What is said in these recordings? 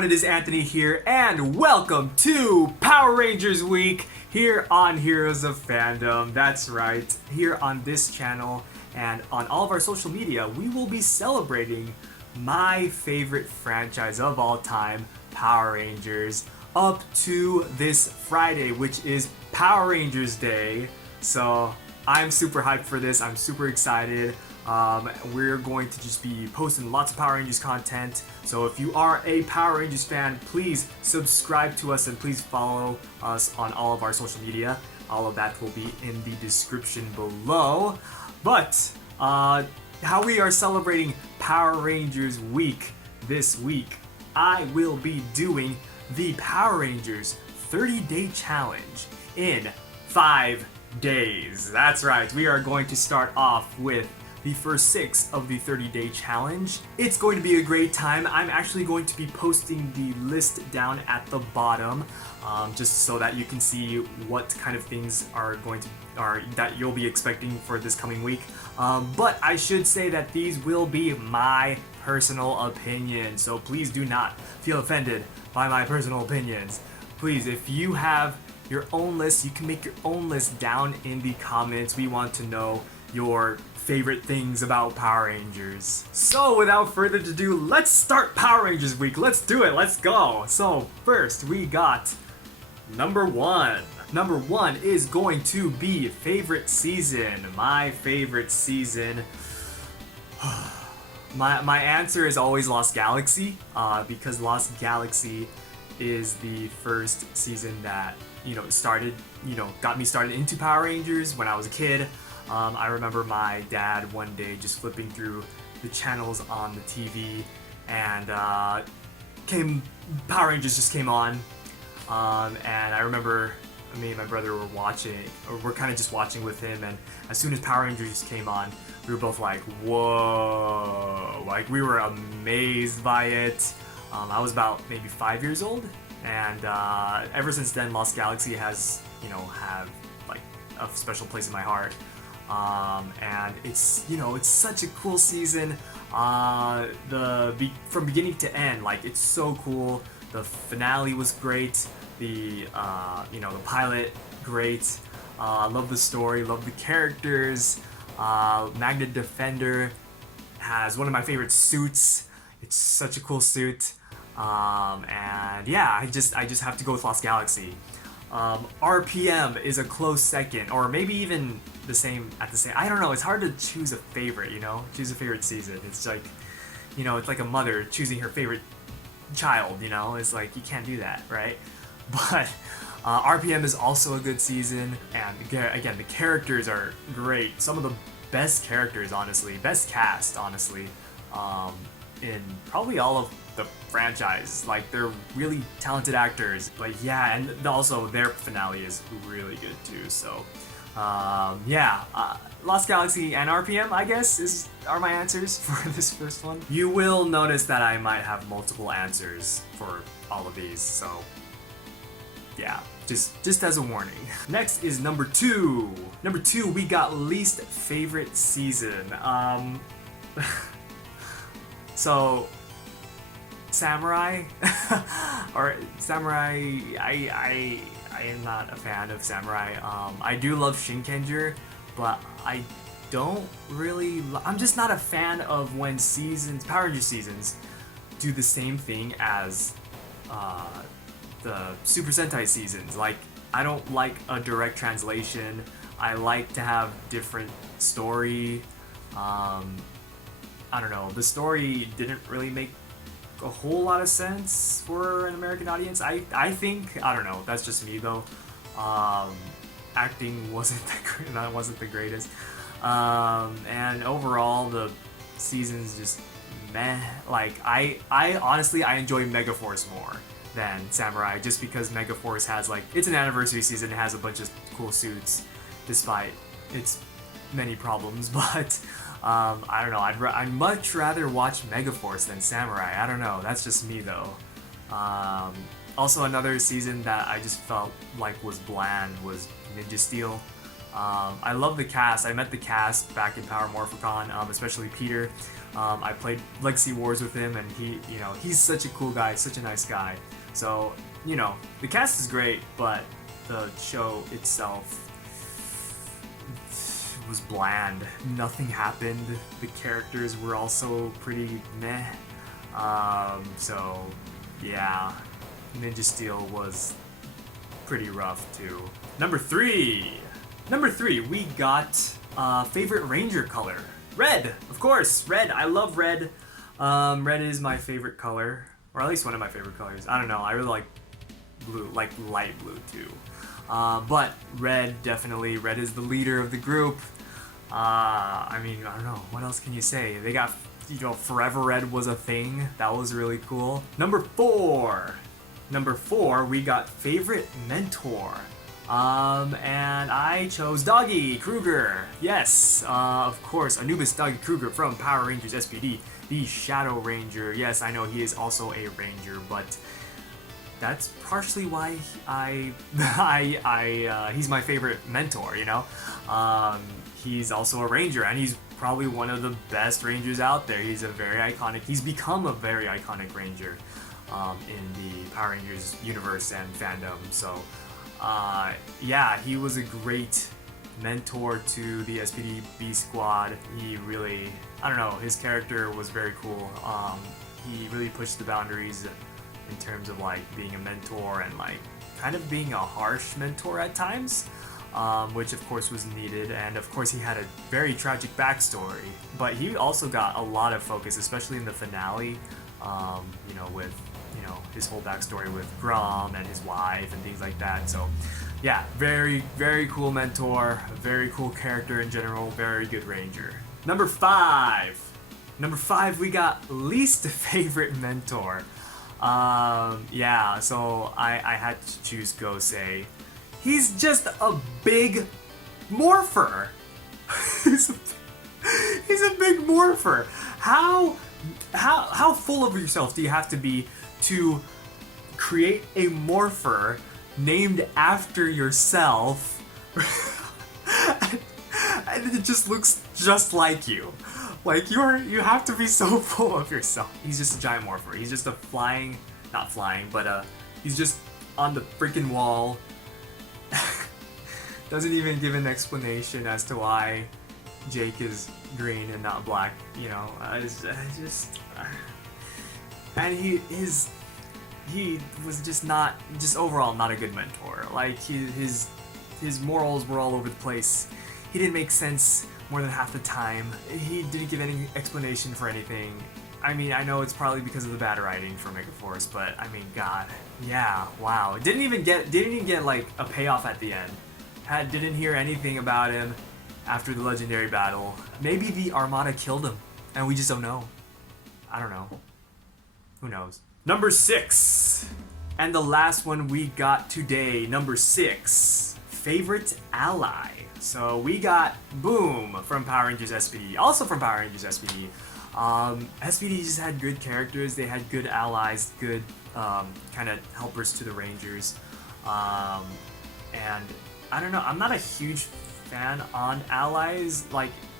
everyone, it is Anthony here, and welcome to Power Rangers Week here on Heroes of Fandom. That's right, here on this channel and on all of our social media, we will be celebrating my favorite franchise of all time, Power Rangers, up to this Friday, which is Power Rangers Day. So I'm super hyped for this, I'm super excited. We're going to just be posting lots of Power Rangers content. So if you are a Power Rangers fan, please subscribe to us and please follow us on all of our social media. All of that will be in the description below. But how we are celebrating Power Rangers Week this week, I will be doing the Power Rangers 30-day challenge in 5 days. That's right, we are going to start off with the first 6 of the 30-day challenge. It's going to be a great time. I'm actually going to be posting the list down at the bottom, just so that you can see what kind of things are that you'll be expecting for this coming week. But I should say that these will be my personal opinion, so please do not feel offended by my personal opinions. Please, if you have your own list, you can make your own list down in the comments. We want to know your favorite things about Power Rangers. So without further ado, let's start Power Rangers Week. Let's do it, let's go. So first we got number 1. Number 1 is going to be favorite season. My favorite season. My answer is always Lost Galaxy, because Lost Galaxy is the first season that, got me started into Power Rangers when I was a kid. I remember my dad one day just flipping through the channels on the TV, and Power Rangers just came on, and I remember me and my brother were watching, or we're kind of just watching with him, and as soon as Power Rangers just came on, we were both like, whoa, like we were amazed by it. I was about maybe 5 years old, and ever since then Lost Galaxy has, have like a special place in my heart. And it's such a cool season. From beginning to end, like it's so cool. The finale was great. The pilot, great. Love the story, love the characters. Magna Defender has one of my favorite suits. It's such a cool suit. And yeah, I just have to go with Lost Galaxy. RPM is a close second, or maybe even the same. I don't know, it's hard to choose a favorite, choose a favorite season. It's like, it's like a mother choosing her favorite child, it's like, you can't do that, right? But RPM is also a good season, and again, the characters are great. Some of the best characters, honestly, best cast, honestly, in probably all of the franchise. Like, they're really talented actors, but yeah, and also their finale is really good too. So Lost Galaxy and RPM, I guess, are my answers for this first one. You will notice that I might have multiple answers for all of these, so yeah, just as a warning. Next is number 2. Number 2, we got least favorite season. So Samurai, or Samurai, I am not a fan of Samurai. I do love Shinkenger, but I don't really, I'm just not a fan of when Power Rangers seasons do the same thing as the Super Sentai seasons. Like, I don't like a direct translation. I like to have different story. I don't know, the story didn't really make a whole lot of sense for an American audience. I think, I don't know, that's just me though. Acting wasn't the greatest. And overall the season's just meh. Like, I honestly, I enjoy Megaforce more than Samurai, just because Megaforce has, like, it's an anniversary season, it has a bunch of cool suits despite its many problems, but I don't know, I'd much rather watch Megaforce than Samurai. I don't know, that's just me though. Also, another season that I just felt like was bland was Ninja Steel. I love the cast. I met the cast back in Power MorphiCon, especially Peter. I played Legacy Wars with him, and he's such a cool guy, such a nice guy. So, the cast is great, but the show itself was bland. Nothing happened. The characters were also pretty meh. So, yeah, Ninja Steel was pretty rough too. Number three, we got favorite Ranger color. Red, of course, red. I love red. Red is my favorite color, or at least one of my favorite colors. I don't know. I really like blue, like light blue too. But red, definitely. Red is the leader of the group. I mean, I don't know. What else can you say? They got, Forever Red was a thing. That was really cool. Number four, we got favorite mentor. And I chose Doggy Kruger. Yes, of course, Anubis Doggy Kruger from Power Rangers SPD, the Shadow Ranger. Yes, I know he is also a Ranger, but that's partially why he's my favorite mentor, He's also a Ranger, and he's probably one of the best Rangers out there. He's become a very iconic Ranger in the Power Rangers universe and fandom. So, yeah, he was a great mentor to the SPD B Squad. He really, I don't know, his character was very cool. He really pushed the boundaries in terms of being a mentor and kind of being a harsh mentor at times. Which of course was needed, and of course he had a very tragic backstory, but he also got a lot of focus, especially in the finale, with his whole backstory with Grom and his wife and things like that. So yeah, very, very cool mentor, very cool character in general, very good Ranger. Number five, we got least favorite mentor. Yeah, so I had to choose Gosei. He's just a big morpher. He's a big morpher. How full of yourself do you have to be to create a morpher named after yourself? And it just looks just like you. You have to be so full of yourself. He's just a giant morpher. He's just not flying, but he's just on the freaking wall. Doesn't even give an explanation as to why Jake is green and not black. And he was just overall not a good mentor. His morals were all over the place. He didn't make sense more than half the time. He didn't give any explanation for anything. I mean, I know it's probably because of the bad writing for Megaforce, but I mean, God, yeah, wow. Didn't even get a payoff at the end. Didn't hear anything about him after the legendary battle. Maybe the Armada killed him, and we just don't know. I don't know. Who knows? Number 6, and the last one we got today. Number 6, favorite ally. So we got Boom from Power Rangers SPD, also from Power Rangers SPD. SPD just had good characters. They had good allies, good kind of helpers to the Rangers, and I don't know. I'm not a huge fan on allies.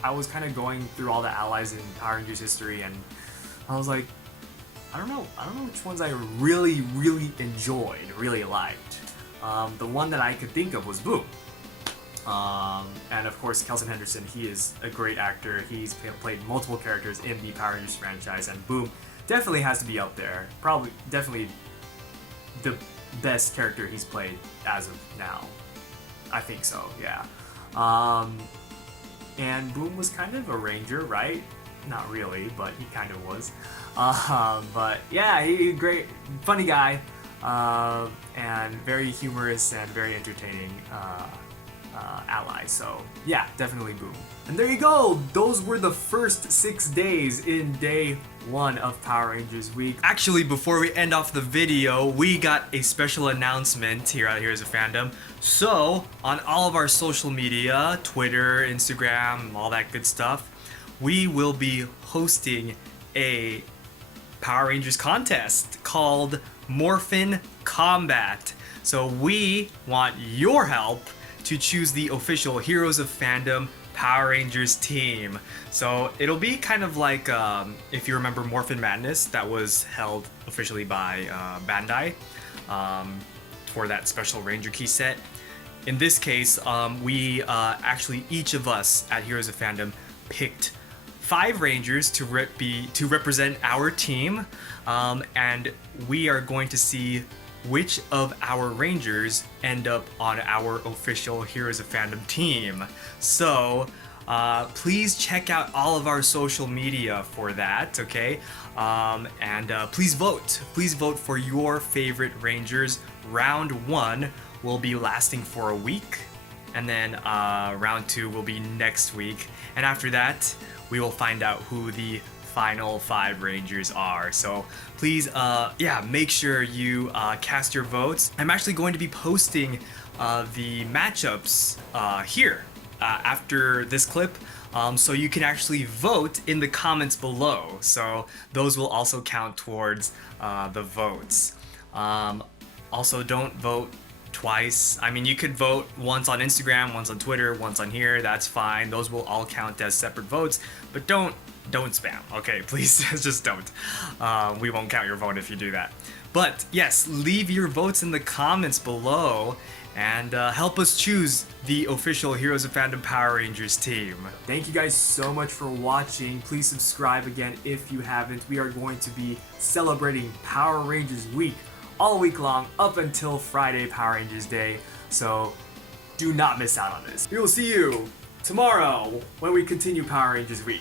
I was kind of going through all the allies in Power Rangers history, and I was like, I don't know which ones I really, really enjoyed, really liked. The one that I could think of was Boom. And of course, Kelson Henderson, he is a great actor. He's played multiple characters in the Power Rangers franchise, and Boom definitely has to be up there. Definitely the best character he's played as of now. I think so, yeah. And Boom was kind of a Ranger, right? Not really, but he kind of was. But yeah, he's great, funny guy, and very humorous and very entertaining ally. So yeah, definitely Boom. And there you go. Those were the first 6 days in day 1 of Power Rangers Week. Actually, before we end off the video, we got a special announcement here at Heroes of Fandom. So on all of our social media, Twitter, Instagram, all that good stuff, we will be hosting a Power Rangers contest called MORPHIN KOMBAT. So we want your help to choose the official Heroes of Fandom Power Rangers team. So it'll be kind of like, if you remember Morphin Madness, that was held officially by Bandai for that special Ranger Key set. In this case, we actually, each of us at Heroes of Fandom picked 5 Rangers to represent our team, and we are going to see which of our Rangers end up on our official Heroes of Fandom team. So please check out all of our social media for that, okay? And please vote. Please vote for your favorite Rangers. Round 1 will be lasting for a week, and then round 2 will be next week. And after that, we will find out who the final 5 Rangers are. So please, yeah, make sure you cast your votes. I'm actually going to be posting the matchups here after this clip, so you can actually vote in the comments below. So those will also count towards the votes. Also, don't vote twice. I mean, you could vote once on Instagram, once on Twitter, once on here. That's fine. Those will all count as separate votes, but don't spam. Okay, please just don't. We won't count your vote if you do that. But yes, leave your votes in the comments below and help us choose the official Heroes of Fandom Power Rangers team. Thank you guys so much for watching. Please subscribe again if you haven't. We are going to be celebrating Power Rangers Week all week long up until Friday, Power Rangers Day. So do not miss out on this. We will see you tomorrow when we continue Power Rangers Week.